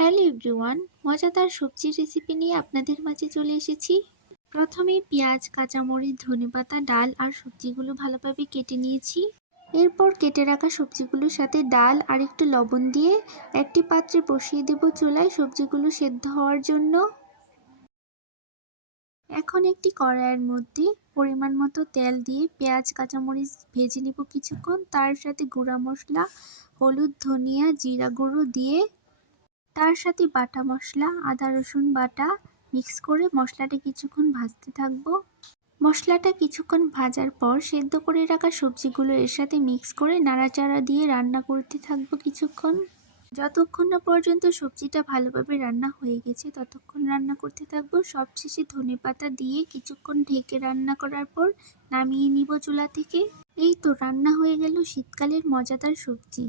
Hello everyone, মজাদার সবজির recipe নিয়ে আপনাদের মাঝে চলে এসেছি। প্রথমে পেঁয়াজ, কাঁচামরিচ, ধনেপাতা, ডাল আর সবজিগুলো ভালোভাবে কেটে নিয়েছি। এরপর কেটে রাখা সবজিগুলোর সাথে ডাল আর একটু লবণ দিয়ে একটি পাত্রে বসিয়ে দেব চুলায় সবজিগুলো সেদ্ধ হওয়ার জন্য। এখন একটি কড়াইয়ের মধ্যে পরিমাণ মতো তেল দিয়ে পেঁয়াজ, কাঁচামরিচ ভেজে নেব কিছুক্ষণ। তার সাথে গুঁড়া মশলা, হলুদ, ধনিয়া, জিরা গুঁড়ো দিয়ে তার সাথে বাটা মশলা, আদা রসুন বাটা মিক্স করে মশলাটা কিছুক্ষণ ভাজতে থাকবো। মশলাটা কিছুক্ষণ ভাজার পর সেদ্ধ করে রাখা সবজিগুলো এর সাথে মিক্স করে নাড়াচাড়া দিয়ে রান্না করতে থাকবো কিছুক্ষণ। যতক্ষণ না পর্যন্ত সবজিটা ভালোভাবে রান্না হয়ে গেছে ততক্ষণ রান্না করতে থাকবো। সবশেষে ধনেপাতা দিয়ে কিছুক্ষণ ঢেকে রান্না করার পর নামিয়ে নিব চুলা থেকে। এই তো রান্না হয়ে গেল শীতকালের মজাদার সবজি।